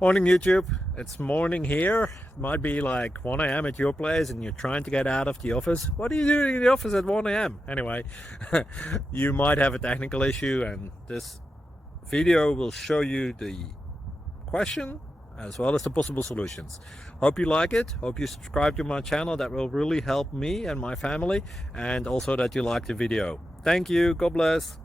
Morning YouTube, it's morning here. It might be like 1 a.m. at your place and you're trying to get out of the office. What are you doing in the office at 1 a.m.? Anyway, you might have a technical issue and this video will show you the question as well as the possible solutions. Hope you like it, hope you subscribe to my channel. That will really help me and my family, and also that you like the video. Thank you, God bless.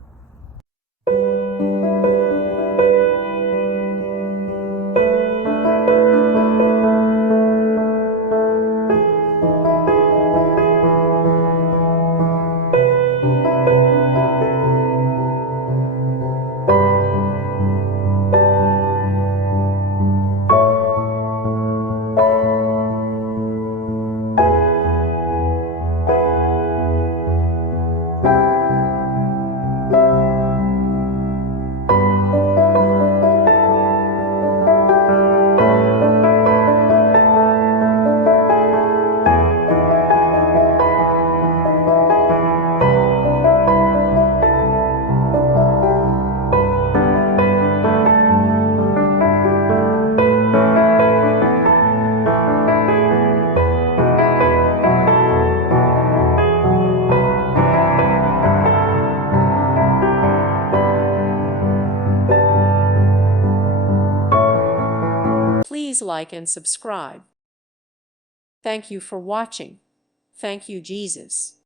Please like and subscribe. Thank you for watching. Thank you, Jesus.